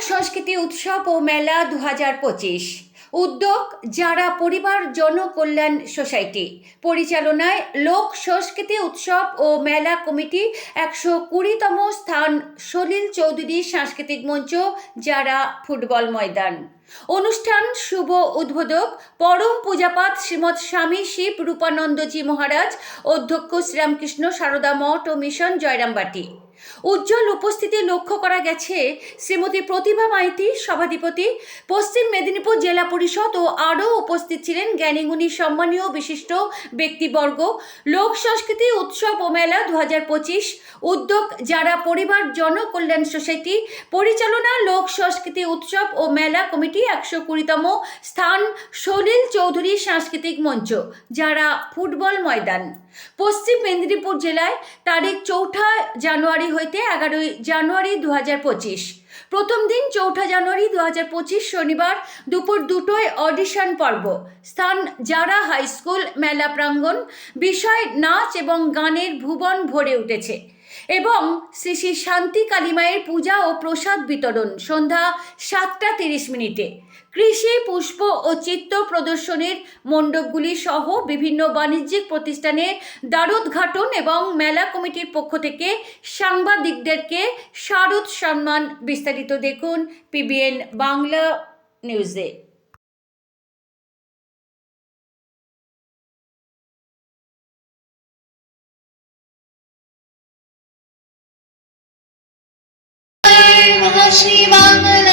সংস্কৃতি উৎসব ও মেলা দু হাজার পঁচিশ। উদ্যোগ, যারা পরিবার, জনকল্যাণ সোসাইটি। পরিচালনায় লোক, সংস্কৃতি উৎসব ও মেলা কমিটি একশো কুড়িতম স্থান, সলিল চৌধুরী সাংস্কৃতিক মঞ্চ, যারা ফুটবল ময়দান। অনুষ্ঠান শুভ উদ্বোধক, পরম পূজাপাত শ্রীমৎ স্বামী শিব রূপানন্দজি মহারাজ, অধ্যক্ষ শ্রীরামকৃষ্ণ সারদা মঠ ও মিশন জয়রামবাটি। উজ্জ্বল উপস্থিতি লক্ষ্য করা গেছে শ্রীমতী প্রতিভা মাইতি সভাধিপতি, পশ্চিম মেদিনীপুর জেলা পরিষদ ও আরও উপস্থিত ছিলেন জ্ঞানীগুণী সম্মানীয় বিশিষ্ট ব্যক্তিবর্গ। লোক সংস্কৃতি উৎসব ও মেলা দু হাজার পঁচিশ, উদ্যোগ যারা পরিবার জনকল্যাণ সোসাইটি, পরিচালনা লোক সংস্কৃতি উৎসব ও মেলা কমিটি একশো কুড়িতম স্থান সলিল চৌধুরী সাংস্কৃতিক মঞ্চ, যারা ফুটবল ময়দান। পশ্চিম মেদিনীপুর জেলায় তারিখ চৌঠা জানুয়ারি হইতে এগারোই জানুয়ারি দু হাজার পঁচিশ। প্রথম দিন চৌঠা জানুয়ারি দু হাজার পঁচিশ শনিবার দুপুর দুটোয় অডিশন পর্ব। স্থান যারা হাই স্কুল মেলা প্রাঙ্গণ, বিষয়, নাচ এবং গানের ভুবন ভরে উঠেছে। এবং শ্রী শ্রী শান্তি কালীমায়ের পূজা ও প্রসাদ বিতরণ সন্ধ্যা সাতটা তিরিশ মিনিটে। কৃষি, পুষ্প ও চিত্র প্রদর্শনীর মণ্ডপগুলি সহ বিভিন্ন বাণিজ্যিক প্রতিষ্ঠানের দ্বারোদ্ঘাটন এবং মেলা কমিটির পক্ষ থেকে সাংবাদিকদেরকে শারদ সম্মান বিস্তারিত দেখুন পিবিএন বাংলা নিউজে। 希望的。